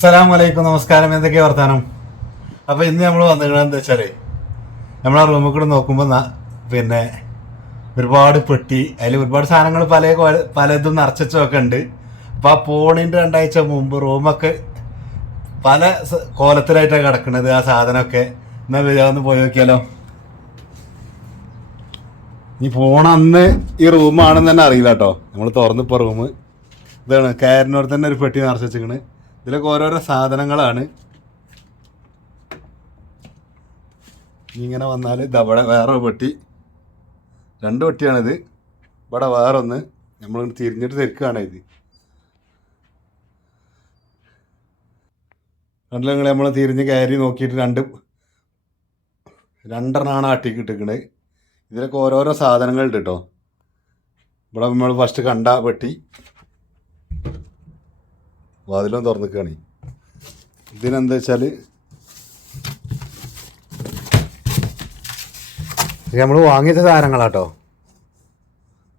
അസ്സലാമു വലൈക്കും നമസ്കാരം. എന്തൊക്കെയാ വർത്താനം? അപ്പൊ ഇന്ന് നമ്മൾ വന്നിരിക്കുന്നത് എന്താ വെച്ചാൽ നമ്മളെ റൂമിൽ കൂടെ നോക്കുമ്പോൾ പിന്നെ ഒരുപാട് പെട്ടി അതിൽ ഒരുപാട് സാധനങ്ങൾ പല പലതും നിറച്ചൊക്കെ ഉണ്ട്. അപ്പൊ ആ പോണിന്റെ രണ്ടാഴ്ച മുമ്പ് റൂമൊക്കെ പല കോലത്തിലായിട്ടാണ് കിടക്കുന്നത് ആ സാധനമൊക്കെ. എന്നാ വിചാരിച്ചു പോയി നോക്കിയാലോ? ഈ പോണ അന്ന് ഈ റൂമാണെന്ന് തന്നെ അറിയില്ല കേട്ടോ നമ്മൾ തുറന്നിപ്പോ റൂം ഇതാണ് കയറിനോട് തന്നെ ഒരു പെട്ടി നിറച്ച് വെച്ചിരിക്കണ്. ഇതിലൊക്കെ ഓരോരോ സാധനങ്ങളാണ്. നീ ഇങ്ങനെ വന്നാൽ ഇതവിടെ വേറെ പെട്ടി. രണ്ട് പെട്ടിയാണിത്. ഇവിടെ വേറെ ഒന്ന് നമ്മൾ തിരിഞ്ഞിട്ട് തിരക്കുകയാണ് ഇത്. നിങ്ങൾ നമ്മൾ തിരിഞ്ഞ് കയറി നോക്കിയിട്ട് രണ്ട് രണ്ടെണ്ണമാണ് ആട്ടിക്ക് ഇട്ടിക്കണത് ഇതിലൊക്കെ ഓരോരോ സാധനങ്ങളുണ്ട് കേട്ടോ ഇവിടെ നമ്മൾ ഫസ്റ്റ് കണ്ട പെട്ടി. വാതിലും തുറന്നിക്കാണ്. ഇതിനെന്താ വെച്ചാൽ നമ്മൾ വാങ്ങിയ സാധനങ്ങളാട്ടോ.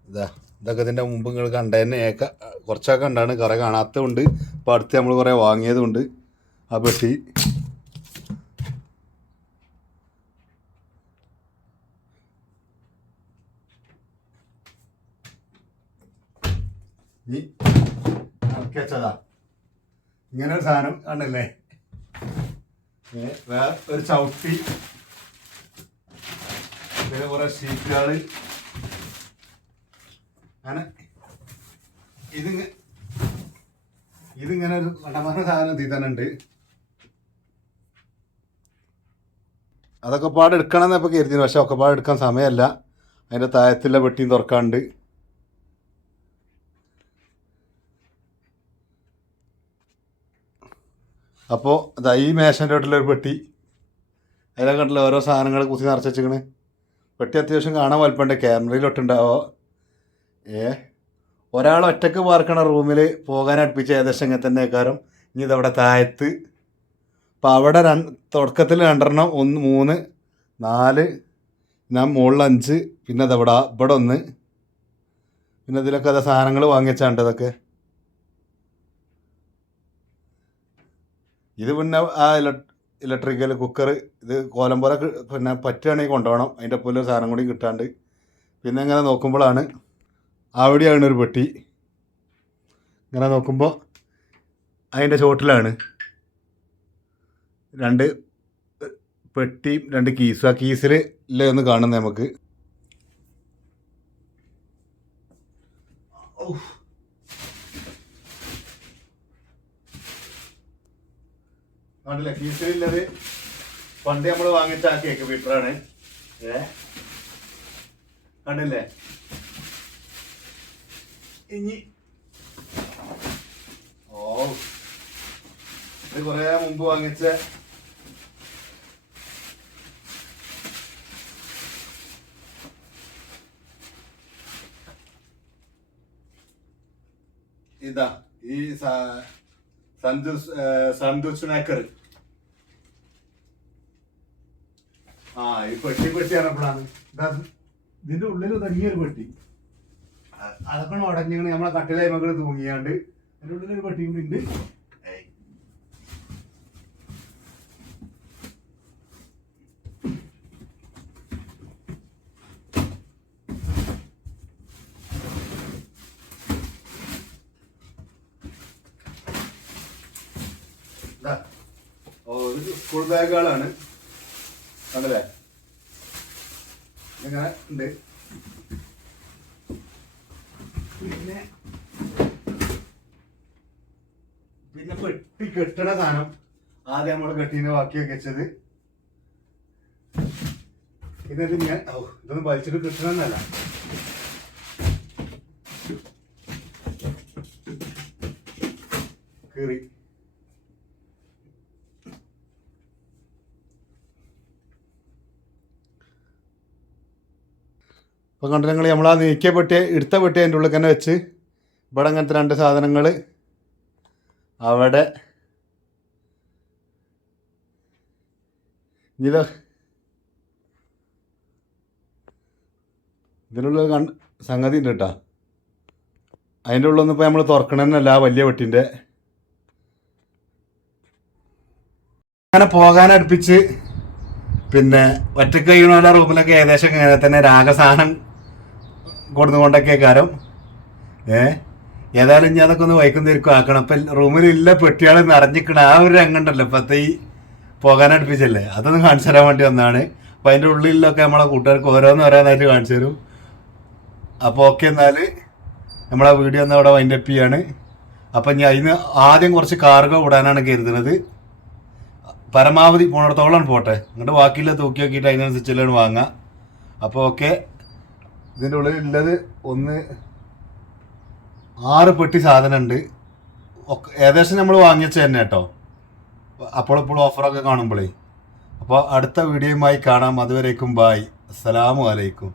ഇതാ ഇതൊക്കെ ഇതിന്റെ മുമ്പ് നിങ്ങൾ കണ്ടതന്നെ ഏക്ക കുറച്ചൊക്കെ കണ്ടാണ്. കുറേ കാണാത്തതുണ്ട്. അപ്പോൾ അടുത്ത് നമ്മൾ കുറേ വാങ്ങിയതുണ്ട്. ആ പെട്ടി. ഇറക്കി വെച്ചതാ ഇങ്ങനെ ഒരു സാധനം കണ്ടല്ലേ? വേറെ ഒരു ചവിട്ടി. പിന്നെ കുറെ ഷീറ്റുകൾ അങ്ങനെ ഇതിങ്ങ ഇതിങ്ങനെ ഒരു വടമറ സാധനം ഇതിൽ തന്നെ ഉണ്ട്. അതൊക്കെ പാടെടുക്കണം എന്നപ്പോൾ കരുതി പക്ഷെ ഒക്കെ പാടെടുക്കാൻ സമയമല്ല. അതിന്റെ താഴത്തുള്ള വെട്ടിയും തുറക്കാണ്ട്. അപ്പോൾ ഇതാ ഈ മേശന്റെ വീട്ടിലൊരു പെട്ടി. അതിലൊക്കെ കണ്ടില്ല ഓരോ സാധനങ്ങൾ കുത്തി നിറച്ച് വെച്ചിക്കണ് പെട്ടി അത്യാവശ്യം കാണാൻ വലുപ്പമുണ്ട്. ക്യാമറയിലൊട്ടുണ്ടാവോ ഏ? ഒരാൾ ഒറ്റയ്ക്ക് പാർക്കണ റൂമിൽ പോകാൻ അടുപ്പിച്ച് ഏകദേശം ഇങ്ങനെ തന്നെ ഇനി ഇതവിടെ താഴത്ത്. അപ്പോൾ അവിടെ രണ്ട് തുടക്കത്തിൽ രണ്ടെണ്ണം. ഒന്ന് മൂന്ന് നാല് ഞാൻ മുകളിൽ അഞ്ച് പിന്നെ അതവിടെ ഇവിടെ ഒന്ന്. പിന്നെ ഇതിലൊക്കെ അത് സാധനങ്ങൾ വാങ്ങിച്ചാണ്ട് ഇതൊക്കെ. ഇത് പിന്നെ ആ ഇലക്ട്രിക്കൽ കുക്കർ ഇത് കോലം പോലെ പിന്നെ പറ്റുകയാണെങ്കിൽ കൊണ്ടുപോകണം. അതിന്റെ പോലെ സാധനം കൂടി കിട്ടാണ്ട്. പിന്നെ ഇങ്ങനെ നോക്കുമ്പോഴാണ് അവിടെയാണ് ഒരു പെട്ടി. ഇങ്ങനെ നോക്കുമ്പോൾ അതിന്റെ ചോട്ടിലാണ് രണ്ട് പെട്ടിയും രണ്ട് കീസും ആ കീസിൽ ഇല്ലേ ഒന്ന് കാണുന്നത് നമുക്ക്. കണ്ടില്ല? ഇല്ലത് പണ്ട് നമ്മൾ വാങ്ങിച്ച ആ കേക്ക് ഏ? കണ്ടില്ലേ? ഇനി. ഓ. ഇത് കുറേ മുമ്പ് വാങ്ങിച്ച. ഇതാ ഈ സ- സന്തോഷ് സന്തോഷ് ആ ഈ പെട്ടി പെട്ടിയാണ് എപ്പോഴാണ് ഇതിന്റെ ഉള്ളിൽ തങ്ങിയൊരു പെട്ടി. അതൊക്കെ ഉടഞ്ഞിങ്ങനെ നമ്മളെ കട്ടിലായി മക്കൾ തൂങ്ങിയാണ്ട്. അതിനുള്ളിൽ ഉള്ളിലൊരു പെട്ടി കൂടി ഉണ്ട്. ഇത് സ്കൂൾ ബാഗുകളാണ് അതല്ലേ? ഇങ്ങനെ ഉണ്ട്. പിന്നെ പിന്നെ പെട്ടി കെട്ടണ സാധനം ആദ്യം നമ്മൾ കെട്ടീനെ ബാക്കിയൊക്കെ വെച്ചത്. പിന്നെ ഞാൻ ഓ ഇതൊന്നും വലിച്ചിട്ട് കിട്ടണമെന്നല്ല കീറി. ഇപ്പം കണ്ടു നിങ്ങൾ നമ്മൾ ആ നീക്കിയ പെട്ടിയെ എടുത്ത പെട്ടി അതിന്റെ ഉള്ളിൽ തന്നെ വെച്ച് ഇവിടെ അങ്ങനത്തെ രണ്ട് സാധനങ്ങൾ അവിടെ ഇത്. ഇതിനുള്ള കണ്ട് സംഗതി ഉണ്ട് കേട്ടോ. അതിന്റെ ഉള്ളൊന്നും ഇപ്പോൾ നമ്മൾ തുറക്കണമെന്നല്ല ആ വലിയ വെട്ടിന്റെ അങ്ങനെ പോകാനടുപ്പിച്ച് പിന്നെ ഒറ്റയ്ക്ക് കഴിയണ റൂമിലൊക്കെ ഏകദേശം ഇങ്ങനെ തന്നെ. രാഗസാധനം കൊടുന്നുകൊണ്ടൊക്കെ കാരം ഏ? ഏതായാലും ഞാൻ അതൊക്കെ ഒന്ന് വൈകുന്നേരം ആക്കണം. അപ്പം റൂമിലില്ല പെട്ടിയാളെ നിറഞ്ഞിക്കണം ആ ഒരു രംഗമുണ്ടല്ലോ ഇപ്പത്തെ ഈ പോകാൻ അടുപ്പിച്ചല്ലേ? അതൊന്ന് കാണിച്ചു തരാൻ വേണ്ടി വന്നതാണ് അപ്പം അതിന്റെ ഉള്ളിലൊക്കെ നമ്മളെ കൂട്ടുകാർക്ക് ഓരോന്ന് ഓരോന്നായിട്ട് കാണിച്ചു തരും. അപ്പോൾ ഓക്കെ എന്നാൽ നമ്മളെ വീഡിയോ ഒന്ന് അവിടെ വൈൻഡപ്പ് ചെയ്യാണ്. അപ്പം ഞാൻ അതിന് ആദ്യം കുറച്ച് കാർഗോ വിടാനാണ് കരുതുന്നത്. പരമാവധി പോണിടത്തോളം പോട്ടെ. എന്നിട്ട് ബാക്കിയുള്ള തൂക്കി നോക്കിയിട്ട് അതിനനുസരിച്ചെല്ലാം വാങ്ങാം. അപ്പോൾ ഓക്കെ. ഇതിന്റെ ഉള്ളിൽ ഉള്ളത് ഒന്ന് ആറ് പെട്ടി സാധനം ഉണ്ട് ഏകദേശം നമ്മൾ വാങ്ങിച്ച തന്നെ കേട്ടോ അപ്പോഴെപ്പോഴും ഓഫറൊക്കെ കാണുമ്പോഴേ അപ്പോൾ അടുത്ത വീഡിയോയുമായി കാണാം. അതുവരേക്കും ബായ് അസ്സലാമു അലൈക്കും.